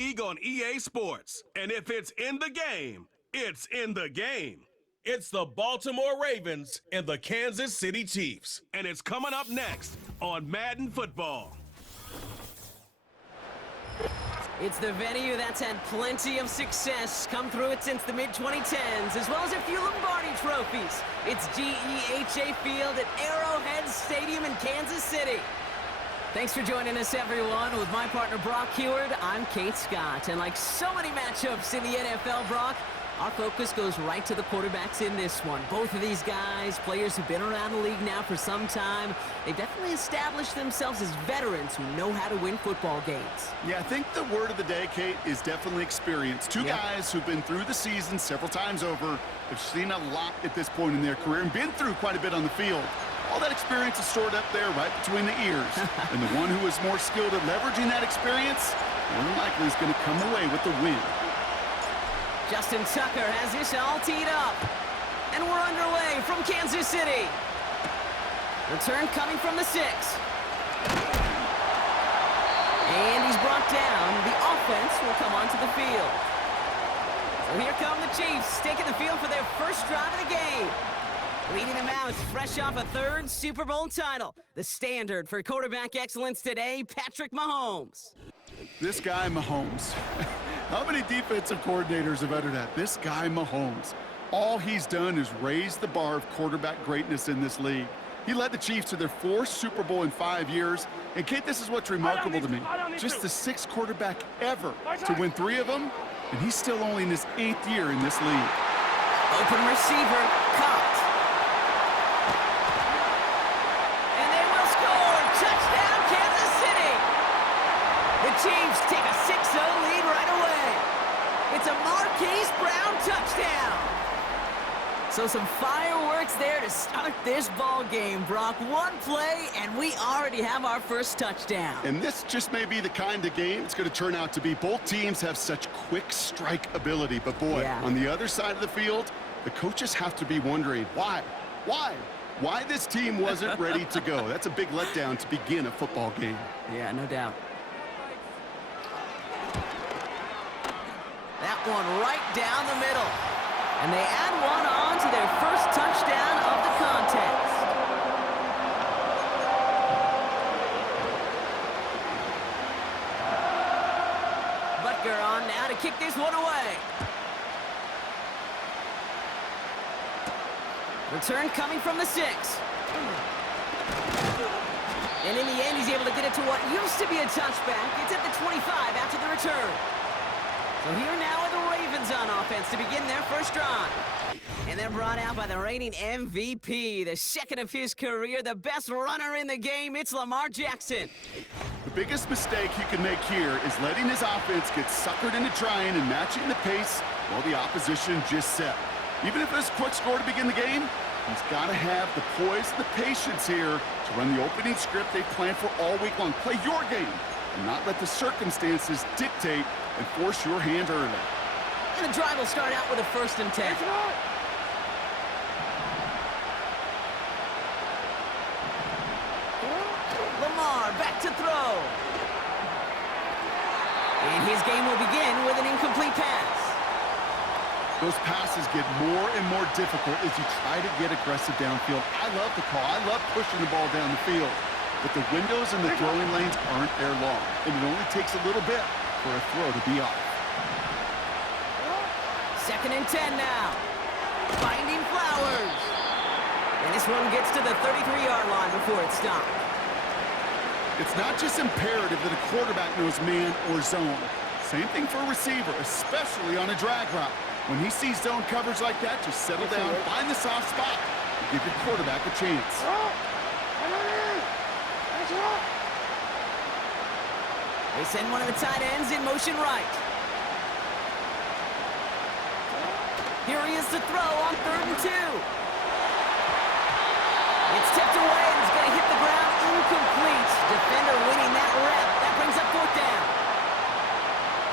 League on EA Sports. And if it's in the game, it's in the game. It's the Baltimore Ravens and the Kansas City Chiefs. And it's coming up next on Madden Football. It's the venue that's had plenty of success come through it since the mid-2010s, as well as a few Lombardi trophies. It's GEHA Field at Arrowhead Stadium in Kansas City. Thanks for joining us, everyone. With my partner, Brock Heward, I'm Kate Scott. And like so many matchups in the NFL, Brock, our focus goes right to the quarterbacks in this one. Both of these guys, players who've been around the league now for some time, they've definitely established themselves as veterans who know how to win football games. Yeah, I think the word of the day, Kate, is definitely experience. Two guys who've been through the season several times over, have seen a lot at this point in their career, and been through quite a bit on the field. All that experience is stored up there right between the ears. And the one who is more skilled at leveraging that experience, more than likely is going to come away with the win. Justin Tucker has this all teed up. And we're underway from Kansas City. Return coming from the 6. And he's brought down. The offense will come onto the field. So here come the Chiefs, taking the field for their first drive of the game. Leading them out, fresh off a 3rd Super Bowl title. The standard for quarterback excellence today, Patrick Mahomes. This guy, Mahomes. How many defensive coordinators have uttered that? This guy, Mahomes. All he's done is raise the bar of quarterback greatness in this league. He led the Chiefs to their 4th Super Bowl in 5 years. And, Kate, this is what's remarkable to me. Just the 6th quarterback ever to win 3 of them, and he's still only in his 8th year in this league. Open receiver, caught. And they will score. Touchdown, Kansas City. The Chiefs take a 6-0 lead right away. It's a Marquise Brown touchdown. So some fireworks there to start this ball game, Brock. One play, and we already have our first touchdown. And this just may be the kind of game it's going to turn out to be. Both teams have such quick strike ability. But, boy, on the other side of the field, the coaches have to be wondering, why? Why this team wasn't ready to go? That's a big letdown to begin a football game. Yeah, no doubt. That one right down the middle. And they add one on to their first touchdown of the contest. Butker on now to kick this one away. Return coming from the 6. And in the end, he's able to get it to what used to be a touchback. It's at the 25 after the return. So here now are the Ravens on offense to begin their first drive. And they're brought out by the reigning MVP, the 2nd of his career, the best runner in the game. It's Lamar Jackson. The biggest mistake he can make here is letting his offense get suckered into trying and matching the pace while the opposition just set. Even if it's a quick score to begin the game, he's got to have the poise and the patience here to run the opening script they planned for all week long. Play your game and not let the circumstances dictate and force your hand early. And the drive will start out with a 1st and 10. Lamar back to throw. And his game will begin with an incomplete pass. Those passes get more and more difficult as you try to get aggressive downfield. I love the call. I love pushing the ball down the field. But the windows in the throwing lanes aren't there long. And it only takes a little bit for a throw to be off. 2nd and 10 now. Finding Flowers. And this one gets to the 33-yard line before it's stopped. It's not just imperative that a quarterback knows man or zone. Same thing for a receiver, especially on a drag route. When he sees zone coverage like that, just settle down, find the soft spot, and give your quarterback a chance. They send one of the tight ends in motion right. Here he is to throw on 3rd and 2. It's tipped away and it's going to hit the ground incomplete. Defender winning that rep. That brings up 4th down.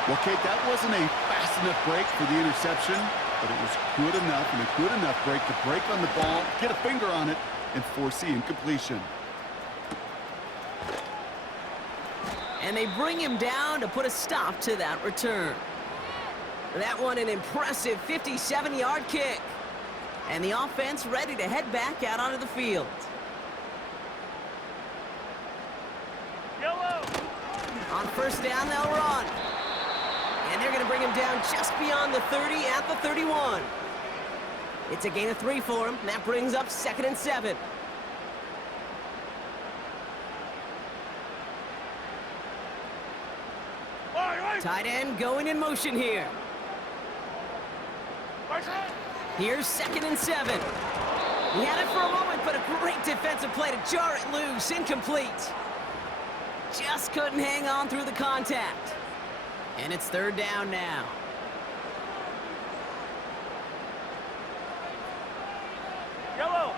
Well, Kate, that wasn't a fast enough break for the interception, but it was good enough and a good enough break to break on the ball, get a finger on it, and force the incompletion. And they bring him down to put a stop to that return. That one an impressive 57-yard kick. And the offense ready to head back out onto the field. Yellow. On first down, they'll run. And they're going to bring him down just beyond the 30 at the 31. It's a gain of 3 for him. That brings up 2nd and 7. Tight end going in motion here. Here's 2nd and 7. He had it for a moment, but a great defensive play to jar it loose. Incomplete. Just couldn't hang on through the contact. And it's 3rd down now. Yellow.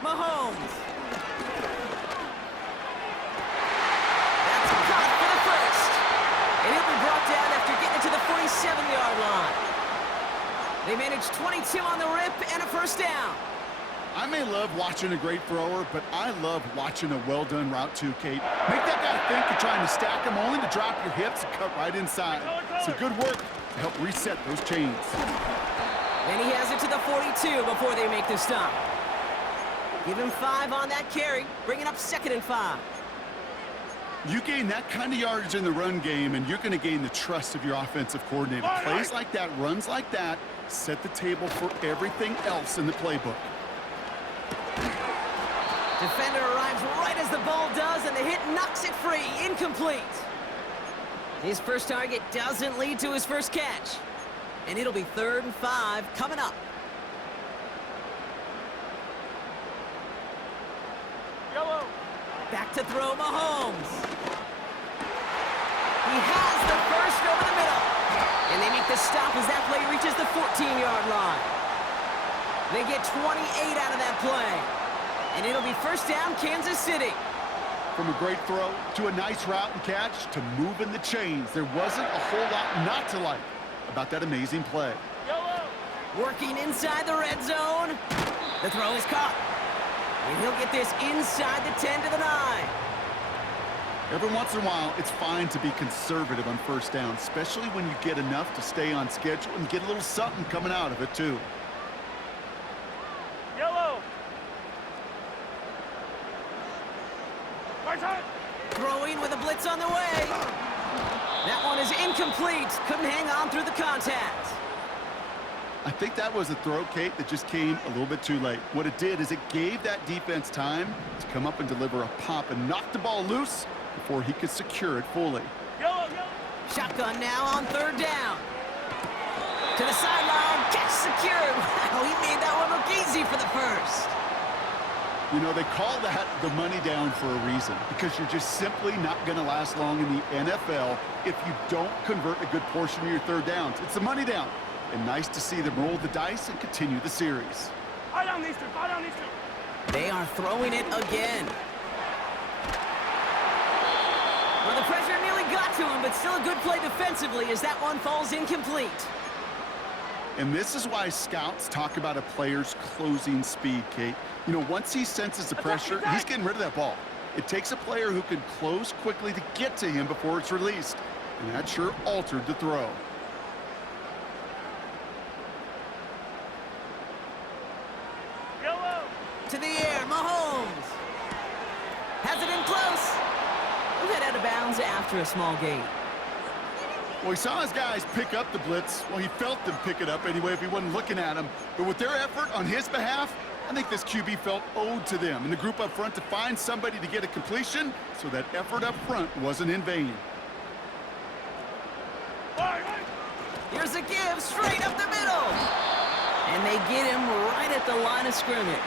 Mahomes. That's caught for the first. And he'll be brought down after getting it to the 47-yard line. They managed 22 on the rip and a first down. I may love watching a great thrower, but I love watching a well-done route too, Kate. Make that guy think you're trying to stack him, only to drop your hips and cut right inside. So good work to help reset those chains. And he has it to the 42 before they make the stop. Give him 5 on that carry, bringing up 2nd and 5. You gain that kind of yardage in the run game, and you're going to gain the trust of your offensive coordinator. Plays like that, runs like that, set the table for everything else in the playbook. Defender arrives right as the ball does, and the hit knocks it free. Incomplete. His first target doesn't lead to his first catch. And it'll be 3rd and 5 coming up. Yellow. Back to throw Mahomes. He has the first over the middle. And they make the stop as that play reaches the 14-yard line. They get 28 out of that play. And it'll be first down, Kansas City. From a great throw to a nice route and catch to moving the chains, there wasn't a whole lot not to like about that amazing play. Yellow. Working inside the red zone. The throw is caught. And he'll get this inside the 10 to the 9. Every once in a while, it's fine to be conservative on first down, especially when you get enough to stay on schedule and get a little something coming out of it, too. Yellow. Throwing with a blitz on the way. That one is incomplete. Couldn't hang on through the contact. I think that was a throw, Kate, that just came a little bit too late. What it did is it gave that defense time to come up and deliver a pop and knock the ball loose before he could secure it fully. Yellow, yellow. Shotgun now on 3rd down. To the sideline. Catch secured. Wow, he made that one look easy for the first. You know, they call that the money down for a reason, because you're just simply not going to last long in the NFL if you don't convert a good portion of your 3rd downs. It's the money down. And nice to see them roll the dice and continue the series. Fire down these two. Fire down these two. They are throwing it again. Well, the pressure nearly got to him, but still a good play defensively as that one falls incomplete. And this is why scouts talk about a player's closing speed, Kate. You know, once he senses the pressure, he's getting rid of that ball. It takes a player who can close quickly to get to him before it's released. And that sure altered the throw. Yellow. To the air, Mahomes. Has it in close. He'll head out of bounds after a small gain. Well, he saw his guys pick up the blitz. Well, he felt them pick it up anyway if he wasn't looking at him. But with their effort on his behalf, I think this QB felt owed to them and the group up front to find somebody to get a completion, so that effort up front wasn't in vain. Here's a give straight up the middle. And they get him right at the line of scrimmage.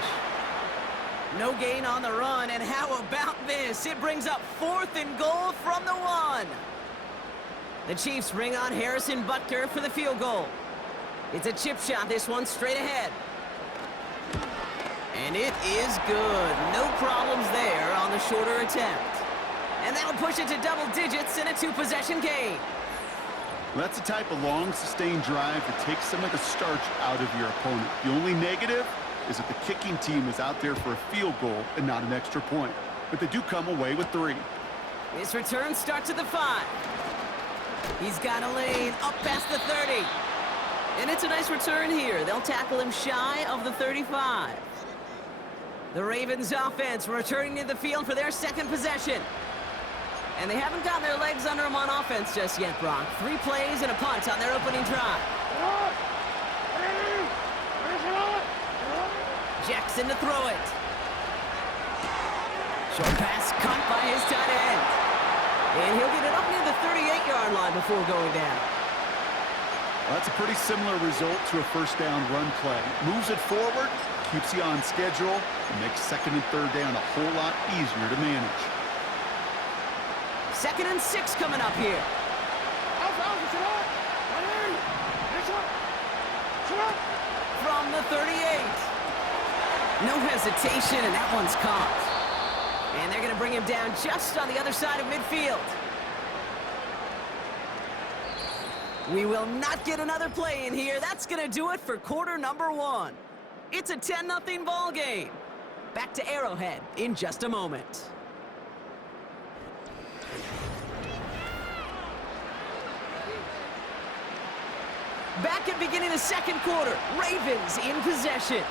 No gain on the run, and how about this? It brings up 4th and goal from the 1. The Chiefs bring on Harrison Butker for the field goal. It's a chip shot, this one straight ahead. And it is good. No problems there on the shorter attempt. And that'll push it to double digits in a 2-possession game. Well, that's the type of long, sustained drive that takes some of the starch out of your opponent. The only negative is that the kicking team is out there for a field goal and not an extra point. But they do come away with 3. This return starts at the 5. He's got a lane up past the 30. And it's a nice return here. They'll tackle him shy of the 35. The Ravens offense returning to the field for their second possession. And they haven't gotten their legs under them on offense just yet, Brock. 3 plays and a punt on their opening drive. Jackson to throw it. Short pass caught by his tight end. And he'll get it up near the 38-yard line before going down. Well, that's a pretty similar result to a first down run play. Moves it forward, keeps you on schedule, and makes second and third down a whole lot easier to manage. 2nd and 6 coming up here. From the 38. No hesitation, and that one's caught. And they're going to bring him down just on the other side of midfield. We will not get another play in here. That's going to do it for quarter number 1. It's a 10-0 ball game. Back to Arrowhead in just a moment. Back at beginning of second quarter, Ravens in possession.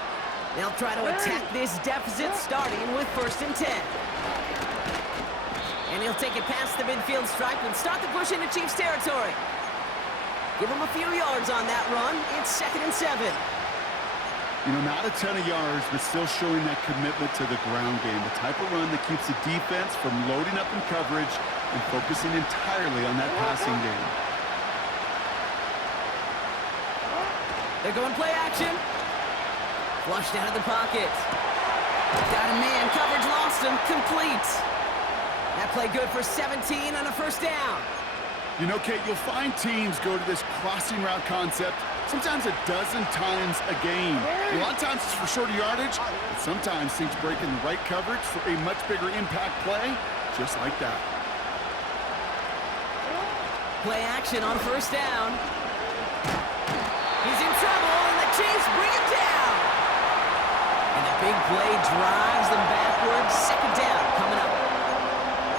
They'll try to attack this deficit starting with 1st and 10. And he'll take it past the midfield stripe and start the push into Chiefs territory. Give him a few yards on that run. It's 2nd and 7. You know, not a ton of yards, but still showing that commitment to the ground game. The type of run that keeps the defense from loading up in coverage and focusing entirely on that passing game. They're going play action. Flushed out of the pocket. Got a man. Coverage lost him. Complete. That play good for 17 on a 1st down. You know, Kate, you'll find teams go to this crossing route concept sometimes a dozen times a game. A lot of times it's for shorter yardage, but sometimes teams break in the right coverage for a much bigger impact play, just like that. Play action on 1st down. He's in trouble, and the Chiefs bring him down. And the big play drives them backwards. 2nd down coming up.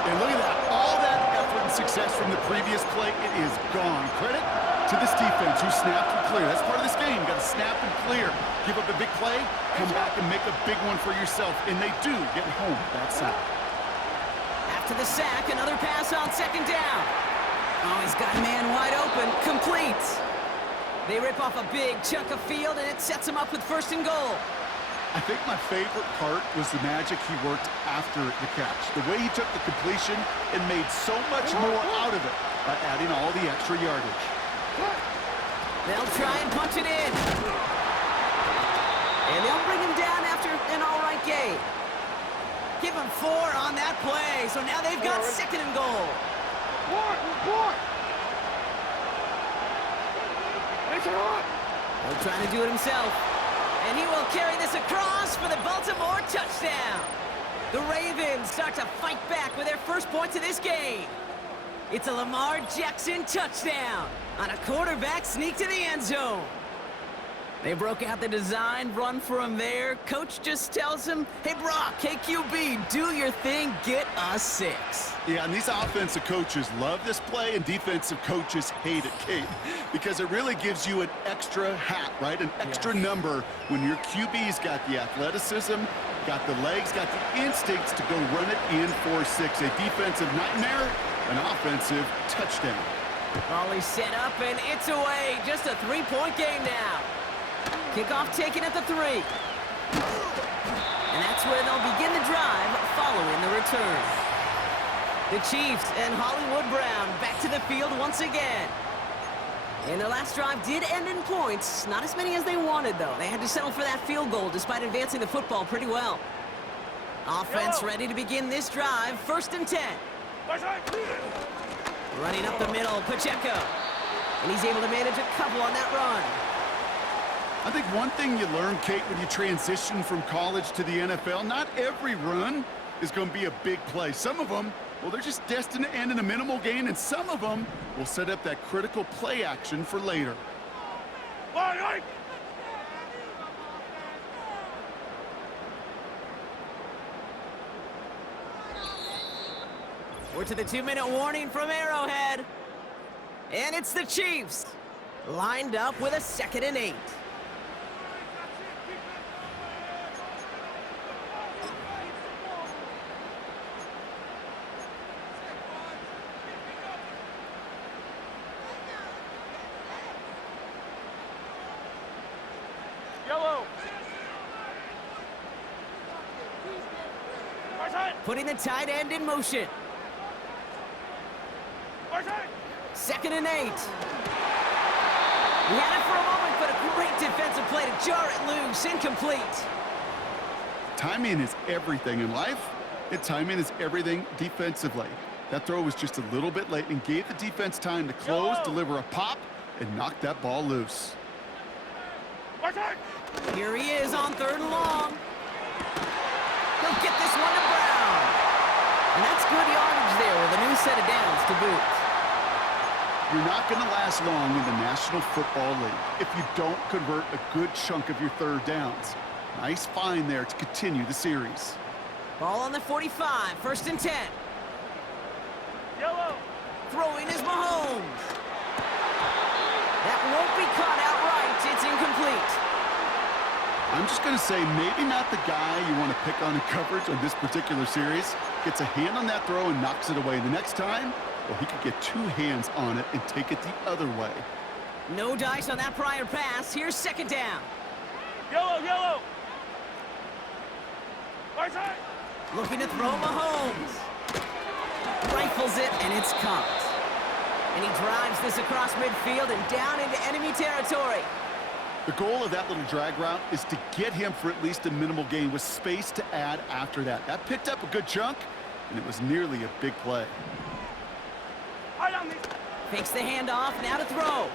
And look at that. All that effort and success from the previous play, it is gone. Credit to this defense who snapped and clear. That's part of this game. You got to snap and clear. Give up a big play, come back and make a big one for yourself. And they do get home that sack. After the sack, another pass on 2nd down. Oh, he's got a man wide open. Complete. They rip off a big chunk of field, and it sets him up with 1st and goal. I think my favorite part was the magic he worked after the catch. The way he took the completion and made so much more out of it by adding all the extra yardage. They'll try and punch it in. And they'll bring him down after an all-right game. Give him 4 on that play. So now they've got 2nd and goal. He'll try to do it himself. And he will carry this across for the Baltimore touchdown. The Ravens start to fight back with their first points of this game. It's a Lamar Jackson touchdown on a quarterback sneak to the end zone. They broke out the design run for him there. Coach just tells him, hey, Brock, hey, QB, do your thing, get us 6. Yeah, and these offensive coaches love this play, and defensive coaches hate it, Kate, because it really gives you an extra hat, right? An extra number when your QB's got the athleticism, got the legs, got the instincts to go run it in for 6. A defensive nightmare, an offensive touchdown. Volley set up, and it's away. Just a 3-point game now. Kickoff taken at the 3. And that's where they'll begin the drive following the return. The Chiefs and Hollywood Brown back to the field once again. And their last drive did end in points. Not as many as they wanted, though. They had to settle for that field goal despite advancing the football pretty well. Offense ready to begin this drive. 1st and 10. Running up the middle, Pacheco. And he's able to manage a couple on that run. I think one thing you learn, Kate, when you transition from college to the NFL, not every run is going to be a big play. Some of them, well, they're just destined to end in a minimal gain, and some of them will set up that critical play action for later. We're to the 2-minute warning from Arrowhead. And it's the Chiefs, lined up with a 2nd and 8. Yellow. Far side. Putting the tight end in motion. Far side. 2nd and 8. He had it for a moment, but a great defensive play to jar it loose. Incomplete. Timing is everything in life, and timing is everything defensively. That throw was just a little bit late and gave the defense time to close, deliver a pop, and knock that ball loose. Far side. Here he is on 3rd and long. He'll get this one to Brown. And that's good yardage there with a new set of downs to boot. You're not going to last long in the National Football League if you don't convert a good chunk of your 3rd downs. Nice find there to continue the series. Ball on the 45, 1st and 10. Yellow. Throwing is Mahomes. That won't be caught outright. It's incomplete. I'm just going to say maybe not the guy you want to pick on in coverage on this particular series. Gets a hand on that throw and knocks it away. The next time, well, he could get 2 hands on it and take it the other way. No dice on that prior pass. Here's 2nd down. Yellow. Yellow. Far side. Looking to throw Mahomes. Rifles it, and it's caught. And he drives this across midfield and down into enemy territory. The goal of that little drag route is to get him for at least a minimal gain with space to add after that. That picked up a good chunk, and it was nearly a big play. High down these. Fakes the handoff, now to throw.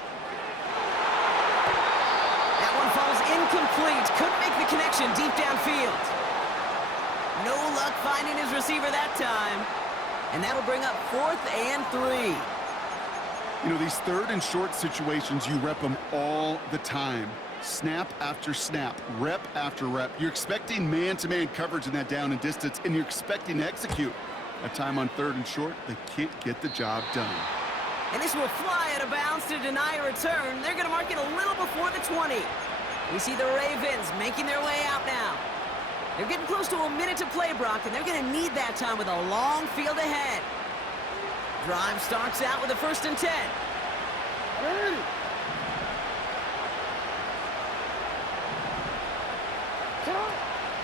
That one falls incomplete. Couldn't make the connection deep downfield. No luck finding his receiver that time. And that'll bring up 4th and 3. You know, these 3rd and short situations, you rep them all the time. Snap after snap, rep after rep. You're expecting man-to-man coverage in that down and distance, and you're expecting to execute. That time on 3rd and short, they can't get the job done. And this will fly out of bounds to deny a return. They're going to mark it a little before the 20. We see the Ravens making their way out now. They're getting close to a minute to play, Brock, and they're going to need that time with a long field ahead. Drive starts out with a 1st and 10.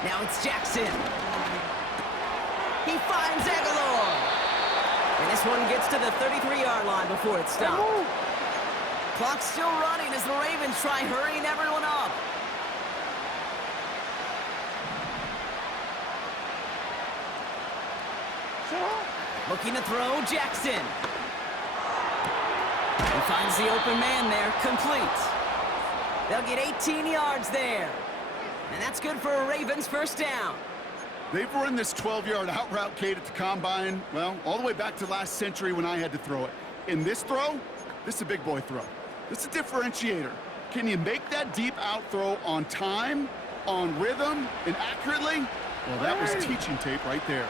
Now it's Jackson. He finds Aguilar. And this one gets to the 33-yard line before it's stopped. Clock's still running as the Ravens try hurrying everyone up. Looking to throw, Jackson. He finds the open man there, complete. They'll get 18 yards there. And that's good for a Ravens 1st down. They've run this 12-yard out route, Kate, at the Combine, well, all the way back to last century when I had to throw it. In this throw, this is a big boy throw. This is a differentiator. Can you make that deep out throw on time, on rhythm, and accurately? Well, that was teaching tape right there.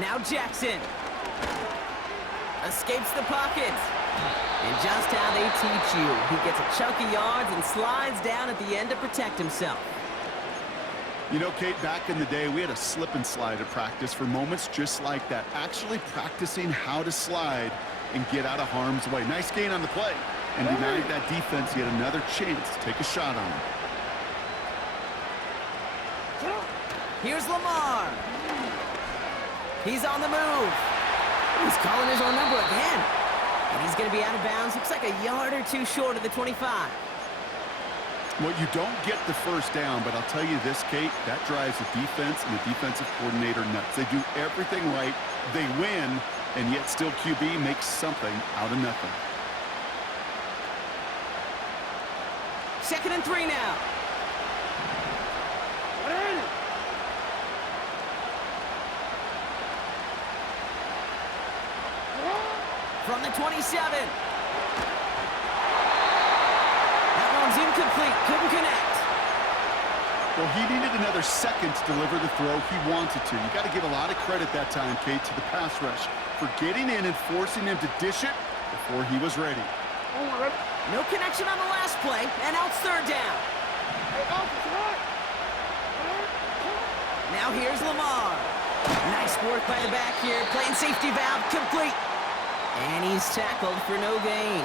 Now Jackson escapes the pocket. And just how they teach you. He gets a chunk of yards and slides down at the end to protect himself. You know, Kate, back in the day, we had a slip and slide at practice for moments just like that. Actually practicing how to slide and get out of harm's way. Nice gain on the play. And denied that defense yet another chance to take a shot on him. Here's Lamar. He's on the move. He's calling his own number again. And he's going to be out of bounds. Looks like a yard or 2 short of the 25. Well, you don't get the 1st down, but I'll tell you this, Kate, that drives the defense and the defensive coordinator nuts. They do everything right. They win, and yet still QB makes something out of nothing. 2nd and 3 now. From the 27. That one's incomplete. Couldn't connect. Well, he needed another second to deliver the throw he wanted to. You got to give a lot of credit that time, Kate, to the pass rush for getting in and forcing him to dish it before he was ready. No connection on the last play, and now it's third down. Now here's Lamar. Nice work by the back here, playing safety valve complete. And he's tackled for no gain.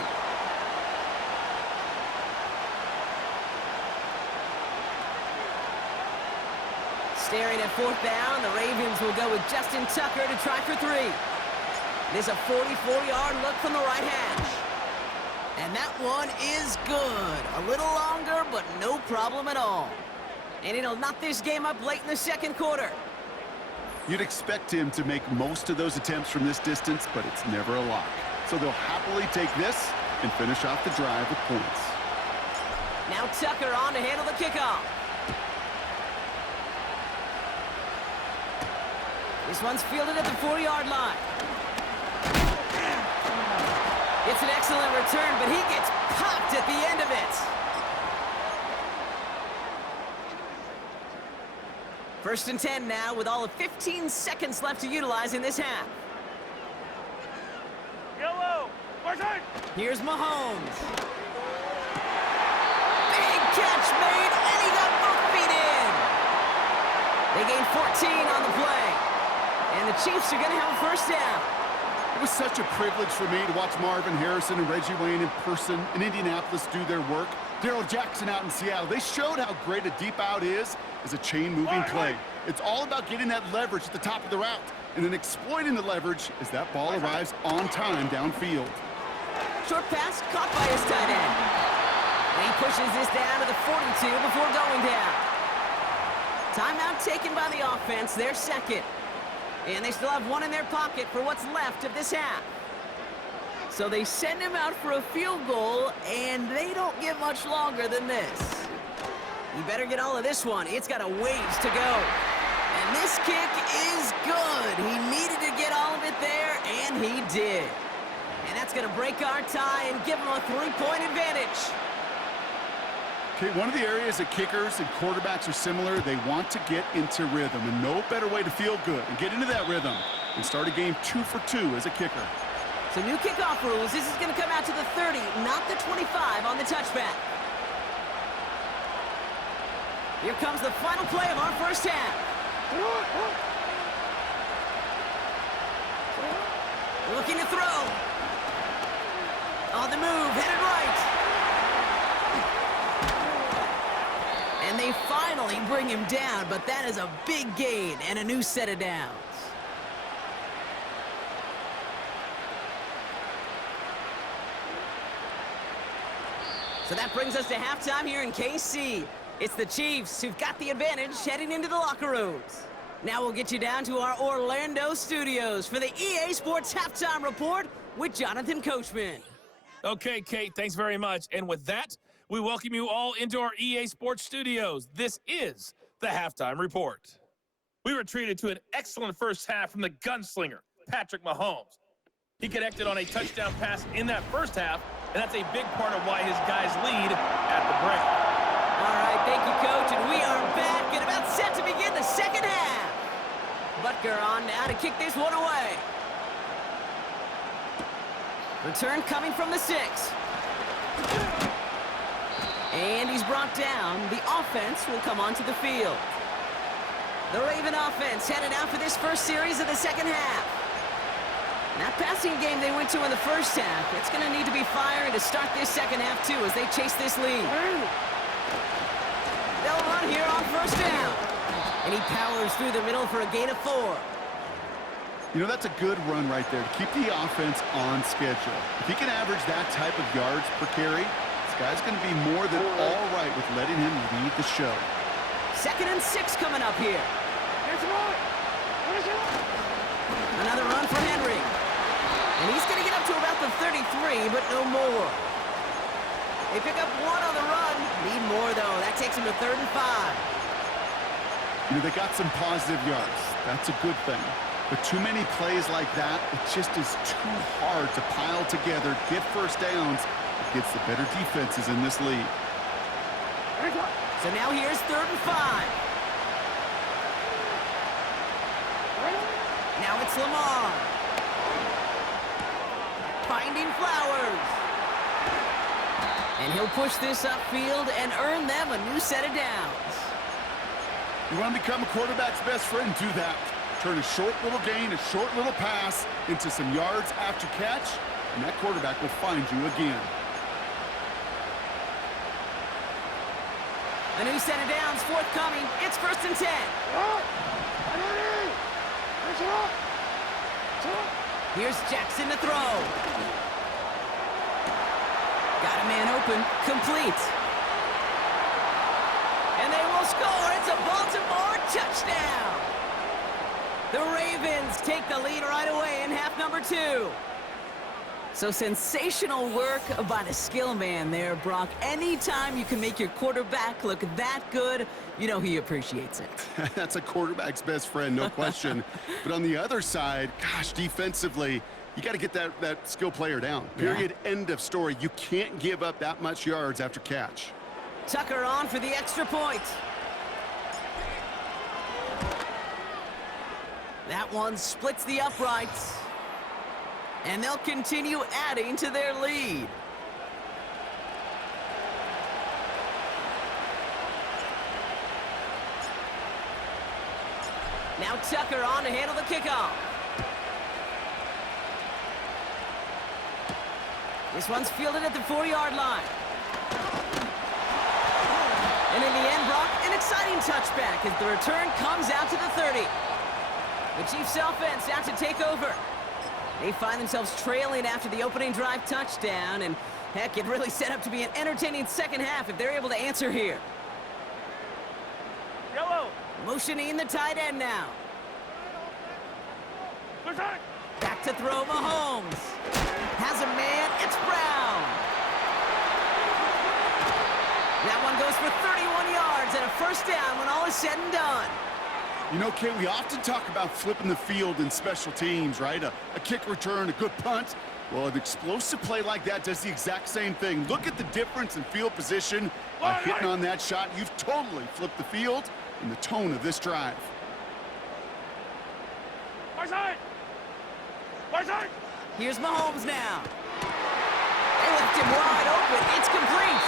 Staring at fourth down, the Ravens will go with Justin Tucker to try for 3. There's a 44-yard look from the right hash. And that one is good. A little longer, but no problem at all. And it'll knot this game up late in the second quarter. You'd expect him to make most of those attempts from this distance, but it's never a lock. So they'll happily take this and finish off the drive with points. Now Tucker on to handle the kickoff. This one's fielded at the 4-yard line. It's an excellent return, but he gets popped at the end of it. First and 10 now with all of 15 seconds left to utilize in this half. Yellow. Martin. Here's Mahomes. Big catch made, and he got both feet in. They gain 14 on the play. And the Chiefs are going to have a first down. It was such a privilege for me to watch Marvin Harrison and Reggie Wayne in person in Indianapolis do their work. Darrell Jackson out in Seattle. They showed how great a deep out is as a chain-moving play. It's all about getting that leverage at the top of the route and then exploiting the leverage as that ball arrives on time downfield. Short pass caught by his tight end. And he pushes this down to the 42 before going down. Timeout taken by the offense, their second. And they still have one in their pocket for what's left of this half. So they send him out for a field goal, and they don't get much longer than this. You better get all of this one. It's got a ways to go. And this kick is good. He needed to get all of it there, and he did. And that's going to break our tie and give him a 3-point advantage. Okay, one of the areas that kickers and quarterbacks are similar, they want to get into rhythm, and no better way to feel good and get into that rhythm and start a game 2 for 2 as a kicker. So new kickoff rules. This is going to come out to the 30, not the 25 on the touchback. Here comes the final play of our first half. Looking to throw. On the move, headed right. And they finally bring him down, but that is a big gain and a new set of downs. So that brings us to halftime here in KC. It's the Chiefs who've got the advantage heading into the locker rooms. Now we'll get you down to our Orlando studios for the EA Sports Halftime Report with Jonathan Coachman. Okay, Kate, thanks very much. And with that, we welcome you all into our EA Sports studios. This is the Halftime Report. We were treated to an excellent first half from the gunslinger, Patrick Mahomes. He connected on a touchdown pass in that first half, and that's a big part of why his guys lead at the break. All right, thank you, Coach, and we are back and about set to begin the second half. Butker on now to kick this one away. Return coming from the 6. And he's brought down. The offense will come onto the field. The Raven offense headed out for this first series of the second half. That passing game they went to in the first half, it's going to need to be firing to start this second half, too, as they chase this lead. They'll run here on first down. And he powers through the middle for a gain of 4. You know, that's a good run right there to keep the offense on schedule. If he can average that type of yards per carry, this guy's going to be more than all right with letting him lead the show. 2nd and 6 coming up here. Another run for Henry. And he's going to get up to about the 33, but no more. They pick up 1 on the run. Need more, though. That takes him to 3rd and 5. You know, they got some positive yards. That's a good thing. But too many plays like that, it just is too hard to pile together, get first downs against the better defenses in this league. So now here's 3rd and 5. Now it's Lamar. Finding Flowers. And he'll push this upfield and earn them a new set of downs. You want to become a quarterback's best friend? Do that. Turn a short little gain, a short little pass into some yards after catch, and that quarterback will find you again. A new set of downs forthcoming. It's 1st and 10. Here's Jackson to throw. Got a man open. Complete. And they will score. It's a Baltimore touchdown. The Ravens take the lead right away in half number 2. So sensational work by the skill man there, Brock. Anytime you can make your quarterback look that good, you know he appreciates it. That's a quarterback's best friend, no question. But on the other side, gosh, defensively, you got to get that skill player down. Period. Yeah. End of story. You can't give up that much yards after catch. Tucker on for the extra point. That one splits the uprights. And they'll continue adding to their lead. Now Tucker on to handle the kickoff. This one's fielded at the 4-yard line. And in the end, Brock, an exciting touchback as the return comes out to the 30. The Chiefs offense out to take over. They find themselves trailing after the opening drive touchdown, and heck, it really set up to be an entertaining second half if they're able to answer here. Yellow. Motioning the tight end now. Protect. Back to throw Mahomes. Has a man, it's Brown. That one goes for 31 yards and a first down when all is said and done. You know, Kay, we often talk about flipping the field in special teams, right? A kick return, a good punt. Well, an explosive play like that does the exact same thing. Look at the difference in field position by hitting on that shot. You've totally flipped the field and the tone of this drive. Right side. Right side. Here's Mahomes now. They left him wide open. It's complete.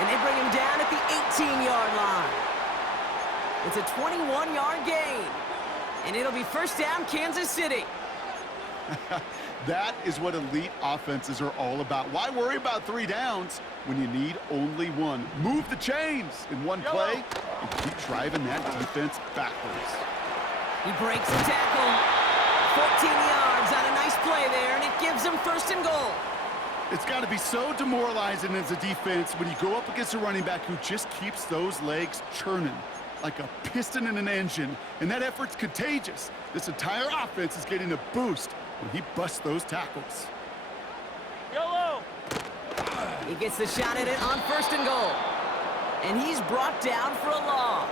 And they bring him down at the 18-yard line. It's a 21-yard gain. And it'll be first down, Kansas City. That is what elite offenses are all about. Why worry about 3 downs when you need only 1? Move the chains in one play and keep driving that defense backwards. He breaks the tackle. 14 yards on a nice play there, and it gives them first and goal. It's got to be so demoralizing as a defense when you go up against a running back who just keeps those legs churning like a piston in an engine, and that effort's contagious. This entire offense is getting a boost when he busts those tackles. Yellow. He gets the shot at it on first and goal. And he's brought down for a loss.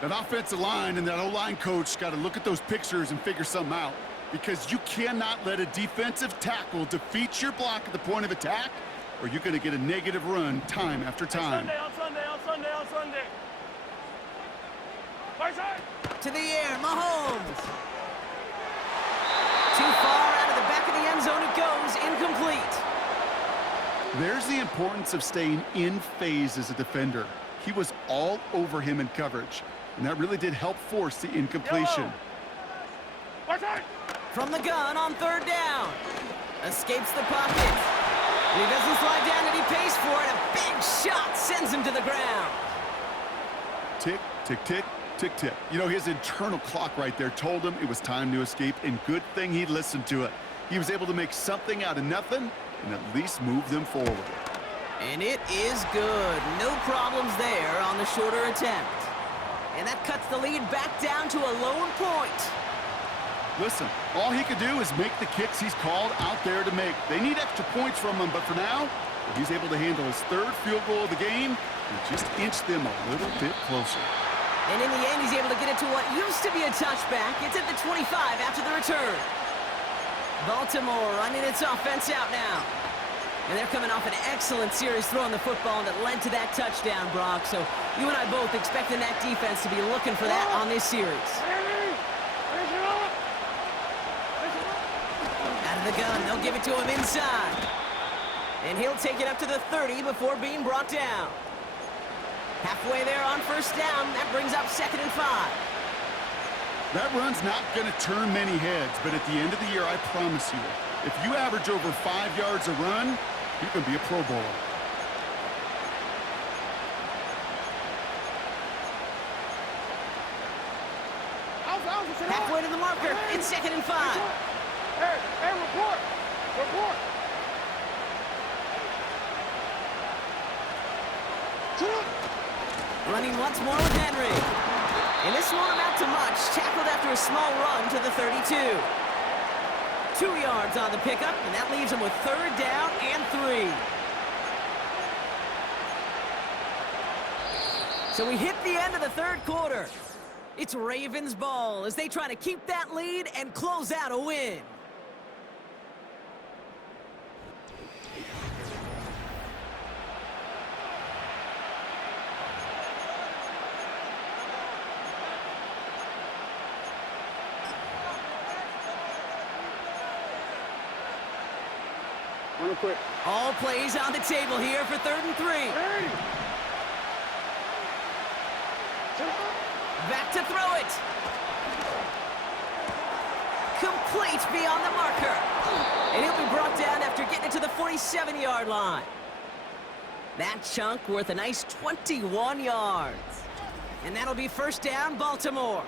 That offensive line and that O-line coach got to look at those pictures and figure something out, because you cannot let a defensive tackle defeat your block at the point of attack, or you're going to get a negative run time after time. On Sunday. Right side. To the air, Mahomes. Too far out of the back of the end zone it goes, incomplete. There's the importance of staying in phase as a defender. He was all over him in coverage, and that really did help force the incompletion. Right side. From the gun on third down. Escapes the pocket. He doesn't slide down and he pays for it. A big shot sends him to the ground. Tick, tick, tick, tick, tick. You know, his internal clock right there told him it was time to escape, and good thing he listened to it. He was able to make something out of nothing and at least move them forward. And it is good. No problems there on the shorter attempt. And that cuts the lead back down to a lone point. Listen, all he could do is make the kicks he's called out there to make. They need extra points from him, but for now, he's able to handle his 3rd field goal of the game and just inch them a little bit closer. And in the end, he's able to get it to what used to be a touchback. It's at the 25 after the return. Baltimore running its offense out now. And they're coming off an excellent series throwing the football that led to that touchdown, Brock. So you and I both expecting that defense to be looking for that on this series. Out of the gun, they'll give it to him inside. And he'll take it up to the 30 before being brought down. Halfway there on first down, that brings up 2nd and 5. That run's not going to turn many heads, but at the end of the year, I promise you, if you average over 5 yards a run, you're going to be a Pro Bowler. Halfway to the marker, it's 2nd and 5. Hey, report! Report! Running once more with Henry. And this won't amount to much. Tackled after a small run to the 32. 2 yards on the pickup, and that leaves him with 3rd down and 3. So we hit the end of the 3rd quarter. It's Ravens ball as they try to keep that lead and close out a win. Quick. All plays on the table here for 3rd and 3. Hey! Back to throw it. Complete beyond the marker. And he'll be brought down after getting it to the 47-yard line. That chunk worth a nice 21 yards. And that'll be 1st down, Baltimore.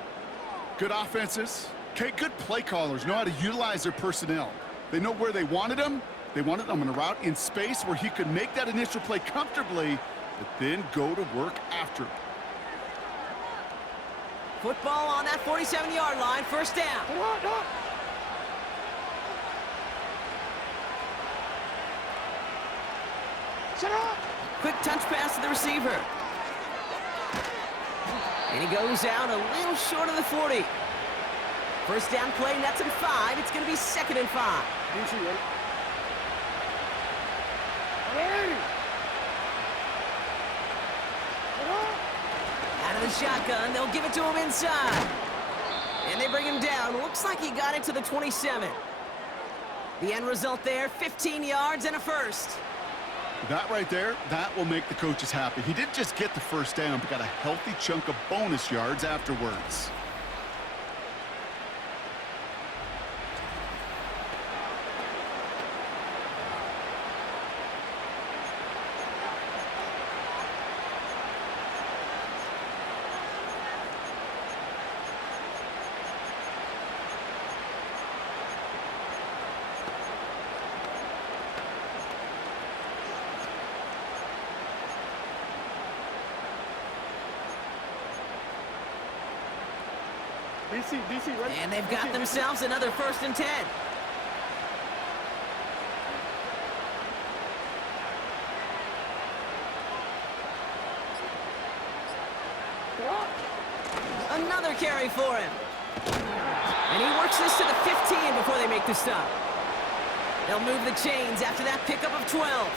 Good offenses. Okay, good play callers know how to utilize their personnel. They know where they wanted them. They wanted him on a route in space where he could make that initial play comfortably, but then go to work after. Football on that 47-yard line, 1st down. Quick touch pass to the receiver. And he goes out a little short of the 40. 1st down play, nets and 5. It's going to be 2nd and 5. Out of the shotgun, they'll give it to him inside. And they bring him down. Looks like he got it to the 27. The end result there, 15 yards and a 1st. That right there, that will make the coaches happy. He didn't just get the 1st down, but got a healthy chunk of bonus yards afterwards. DC, ready? And they've got themselves another 1st and 10. Another carry for him. And he works this to the 15 before they make the stop. They'll move the chains after that pickup of 12.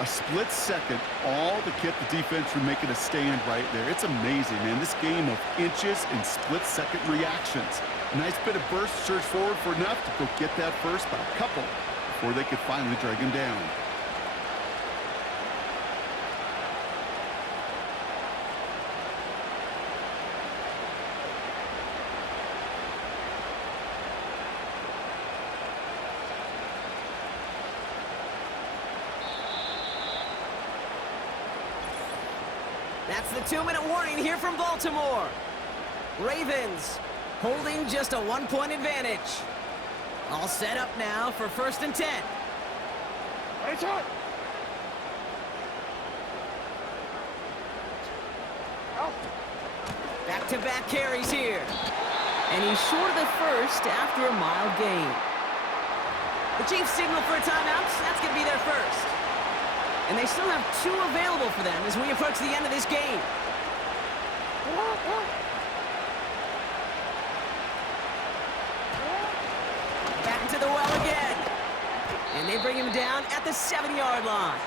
A split second, all to get the defense from making a stand right there. It's amazing, man. This game of inches and split-second reactions. A nice bit of burst, surge forward for enough to go get that 1st by a couple before they could finally drag him down. That's the 2-minute warning here from Baltimore. Ravens holding just a 1-point advantage. All set up now for 1st and 10. Back-to-back carries here. And he's short of the 1st after a mild gain. The Chiefs signal for a timeout. That's going to be their 1st. And they still have 2 available for them as we approach the end of this game. Back to the well again. And they bring him down at the 7-yard line.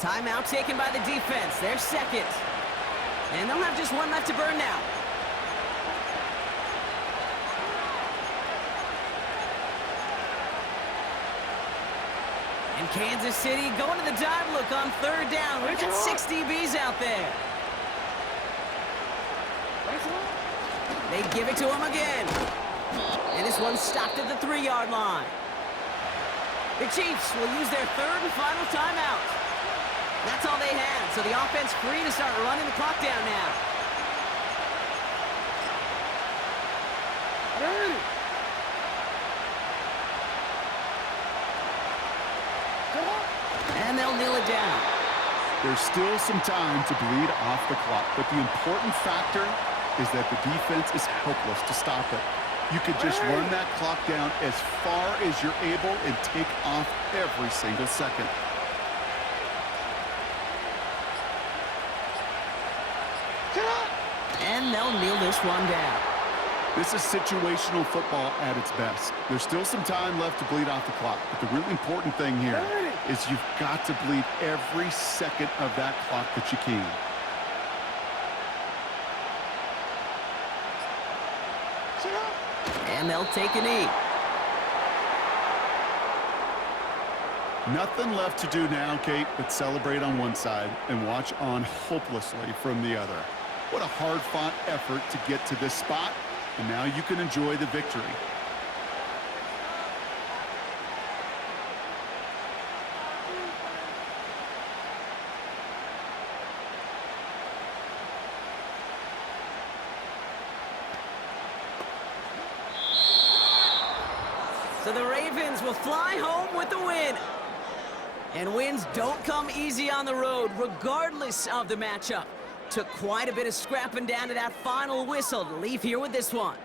Timeout taken by the defense. They're second. And they'll have just one left to burn now. And Kansas City going to the dive look on third down. We've got 6 DBs out there. They give it to him again. And this one's stopped at the 3-yard line. The Chiefs will use their third and final timeout. That's all they had, so the offense free to start running the clock down now. And they'll kneel it down. There's still some time to bleed off the clock, but the important factor is that the defense is helpless to stop it. You could just run that clock down as far as you're able and take off every single second. And they'll kneel this one down. This is situational football at its best. There's still some time left to bleed off the clock, but the really important thing here is you've got to bleed every second of that clock that you can. And they'll take a knee. Nothing left to do now, Kate, but celebrate on one side and watch on hopelessly from the other. What a hard-fought effort to get to this spot, and now you can enjoy the victory. So the Ravens will fly home with the win. And wins don't come easy on the road, regardless of the matchup. Took quite a bit of scrapping down to that final whistle to leave here with this one.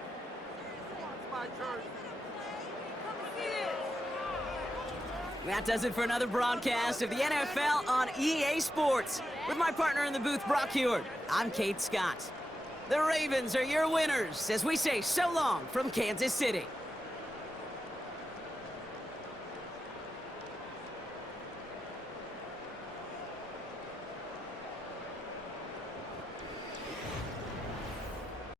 That does it for another broadcast of the NFL on EA Sports. With my partner in the booth, Brock Huard, I'm Kate Scott. The Ravens are your winners as we say so long from Kansas City.